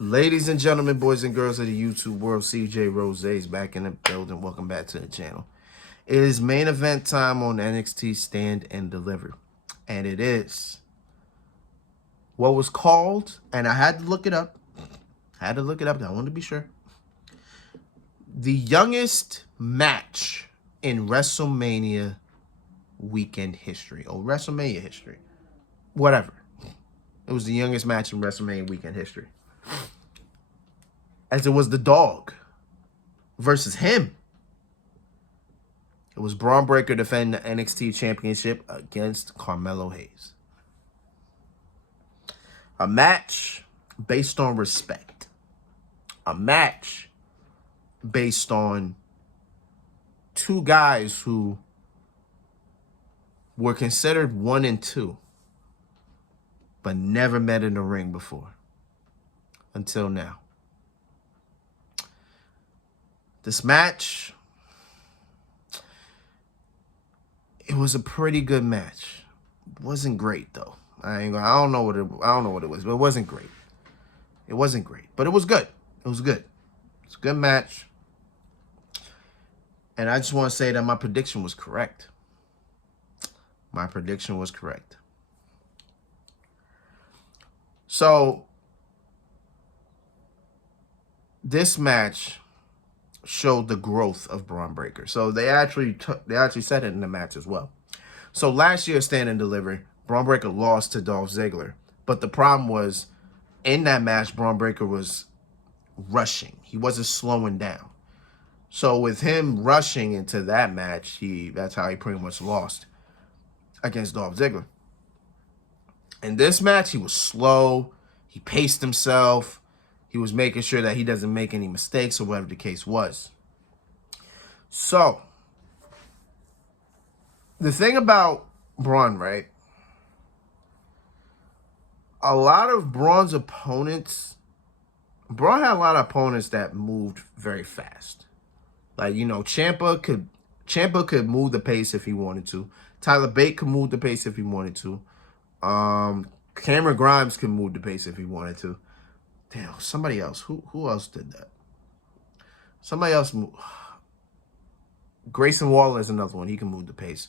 Ladies and gentlemen, boys and girls of the YouTube world, CJ Rose is back in the building. Welcome back to the channel. It is main event time on NXT Stand and Deliver. And it is what was called, and I had to look it up. I wanted to be sure. The youngest match in WrestleMania weekend history. Or WrestleMania history. Whatever. It was the youngest match in WrestleMania weekend history. As it was the dog versus him. It was Bron Breakker defending the NXT Championship against Carmelo Hayes. A match based on respect. A match based on two guys who were considered 1 and 2, but never met in the ring before. Until now. This match, it was a pretty good match. It wasn't great though. I don't know what it was, but it wasn't great. It wasn't great, but it was good. It was good. It's a good match. And I just want to say that my prediction was correct. My prediction was correct. So this match showed the growth of Bron Breakker. So they actually said it in the match as well. So last year, Stand and Deliver, Bron Breakker lost to Dolph Ziggler. But the problem was, in that match, Bron Breakker was rushing. He wasn't slowing down. So with him rushing into that match, that's how he pretty much lost against Dolph Ziggler. In this match, he was slow. He paced himself. He was making sure that he doesn't make any mistakes or whatever the case was. So, the thing about Bron, right? A lot of Bron's opponents, Bron had a lot of opponents that moved very fast. Like, Ciampa could move the pace if he wanted to. Tyler Bate could move the pace if he wanted to. Cameron Grimes could move the pace if he wanted to. Damn, somebody else. Who else did that? Somebody else moved. Grayson Waller is another one. He can move the pace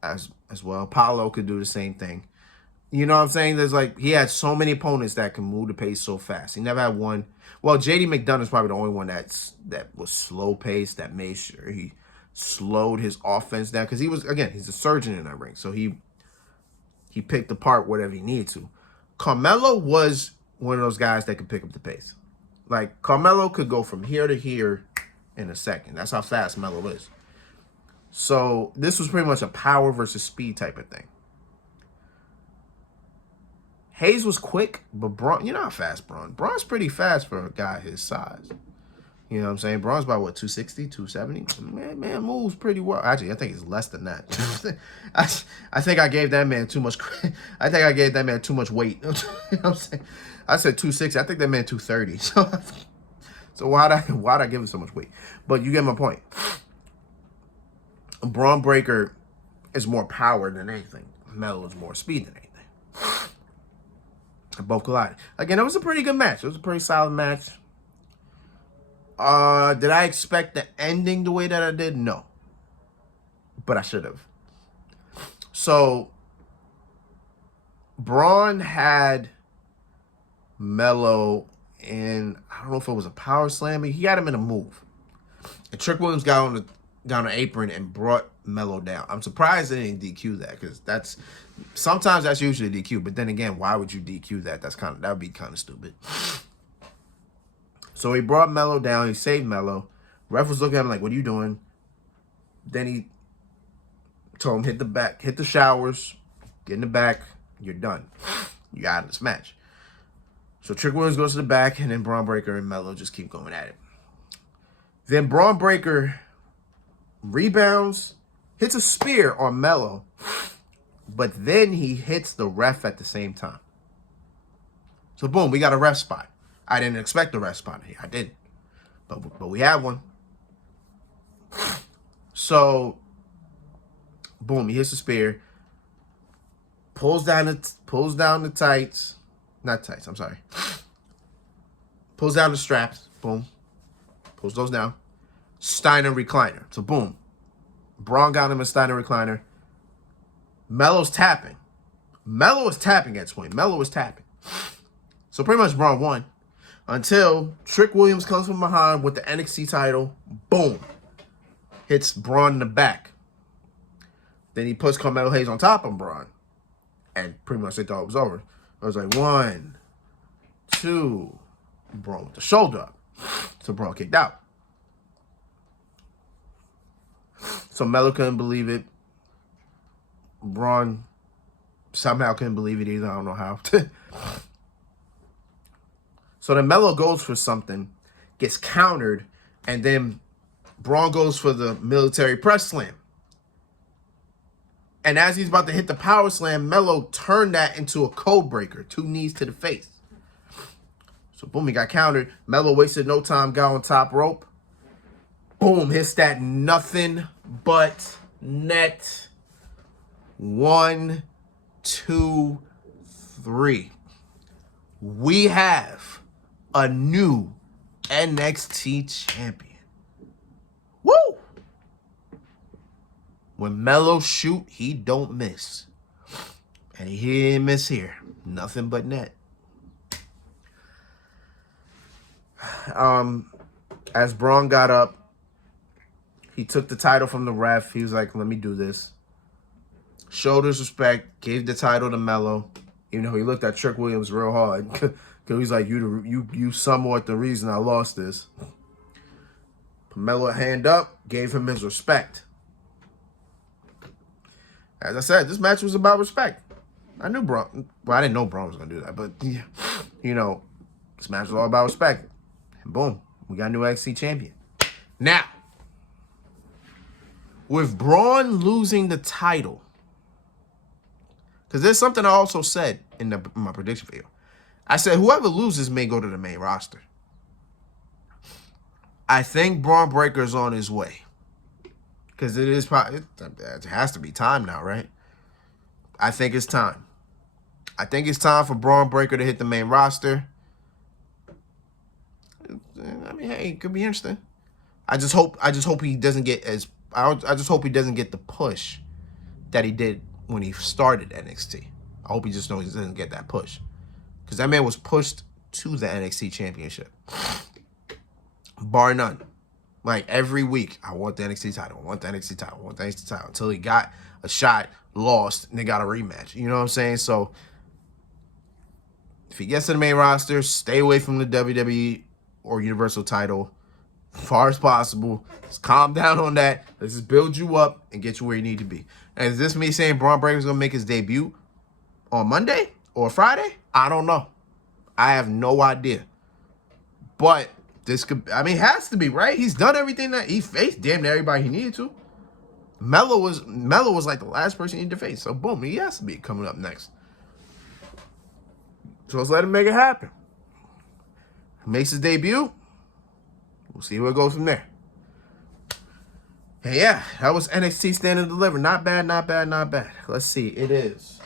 as well. Paulo could do the same thing. You know what I'm saying? He had so many opponents that can move the pace so fast. He never had one. Well, JD McDonough's probably the only one that was slow paced, that made sure he slowed his offense down. Because he's a surgeon in that ring. So he picked apart whatever he needed to. Carmelo was one of those guys that could pick up the pace. Like, Carmelo could go from here to here in a second. That's how fast Melo is. So, this was pretty much a power versus speed type of thing. Hayes was quick, but Bron, you know how fast Bron's pretty fast for a guy his size. You know what I'm saying? Bron's about, 260, 270? Man moves pretty well. Actually, I think it's less than that. I think I gave that man too much credit. I think I gave that man too much weight. You know what I'm saying? I said 260. I think that man 230. So why'd I give him so much weight? But you get my point. Bron Breakker is more power than anything. Melo is more speed than anything. Both collided. Again, it was a pretty good match. It was a pretty solid match. Did I expect the ending the way that I did? No. But I should have. So, Bron had Melo in, I don't know if it was a power slam. He had him in a move. And Trick Williams got on the apron and brought Melo down. I'm surprised they didn't DQ that, because sometimes that's usually DQ. But then again, why would you DQ that? That would be kind of stupid. So he brought Melo down. He saved Melo. Ref was looking at him like, what are you doing? Then he told him, hit the showers, get in the back, you're done. You're out of this match. So Trick Williams goes to the back, and then Bron Breakker and Melo just keep going at it. Then Bron Breakker rebounds, hits a spear on Melo, but then he hits the ref at the same time. So boom, we got a ref spot. I didn't expect the ref spot here. I didn't. But we have one. So, boom, he hits the spear. Pulls down the tights. Not tights, I'm sorry. Pulls down the straps. Boom. Pulls those down. Steiner recliner. So boom. Bron got him a Steiner recliner. Melo's tapping. Melo is tapping at this point. Melo is tapping. So pretty much Bron won. Until Trick Williams comes from behind with the NXT title. Boom. Hits Bron in the back. Then he puts Carmelo Hayes on top of Bron. And pretty much they thought it was over. I was like, 1, 2. Bron with the shoulder up. So Bron kicked out. So Melo couldn't believe it. Bron somehow couldn't believe it either. I don't know how. So then Melo goes for something, gets countered, and then Bron goes for the military press slam. And as he's about to hit the power slam, Melo turned that into a code breaker. 2 knees to the face. So boom, he got countered. Melo wasted no time, got on top rope. Boom, hits that nothing but net. 1, 2, 3. We have a new NXT champion. Woo! When Melo shoot, he don't miss. And he didn't miss here. Nothing but net. As Bron got up, he took the title from the ref. He was like, let me do this. Showed his respect, gave the title to Melo. Even though he looked at Trick Williams real hard. Because he's like, you somewhat the reason I lost this. Put Melo a hand up, gave him his respect. As I said, this match was about respect. I knew Bron. Well, I didn't know Bron was going to do that. But, you know, this match was all about respect. And boom, we got a new NXT champion. Now, with Bron losing the title, because there's something I also said in my prediction video. I said whoever loses may go to the main roster. I think Bron Breakker's on his way. Because it is probably, it has to be time now, right? I think it's time. I think it's time for Bron Breakker to hit the main roster. I mean, hey, it could be interesting. I just hope he doesn't get I just hope he doesn't get the push that he did when he started NXT. I hope he just knows he doesn't get that push. Because that man was pushed to the NXT championship. Bar none. Like, every week, I want the NXT title, I want the NXT title, I want the NXT title. Until he got a shot, lost, and they got a rematch. You know what I'm saying? So, if he gets to the main roster, stay away from the WWE or Universal title as far as possible. Just calm down on that. Let's just build you up and get you where you need to be. And is this me saying Bron Breakker's going to make his debut on Monday or Friday? I don't know. I have no idea. But this could, I mean, it has to be, right? He's done everything that he faced damn near everybody he needed to. Melo was like the last person he needed to face. So boom, he has to be coming up next. So let's let him make it happen. He makes his debut. We'll see where it goes from there. And yeah, that was NXT Stand and Deliver. Not bad, not bad, not bad. Let's see. It's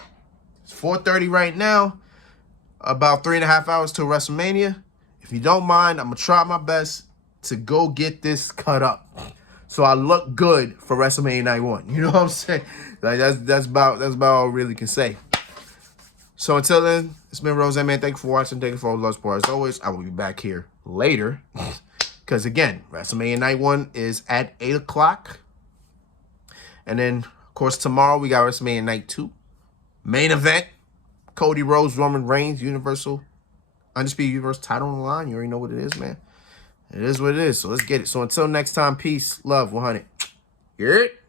4:30 right now. About 3.5 hours till WrestleMania. If you don't mind, I'm going to try my best to go get this cut up. So I look good for WrestleMania Night 1. You know what I'm saying? Like that's about all I really can say. So until then, it's been Rose, man. Thank you for watching. Thank you for all the love support. As always, I will be back here later. Because again, WrestleMania Night 1 is at 8 o'clock. And then, of course, tomorrow we got WrestleMania Night 2. Main event. Cody Rhodes, Roman Reigns, Undisputed Universe title on the line. You already know what it is, man. It is what it is. So let's get it. So until next time, peace, love, 100. You hear it?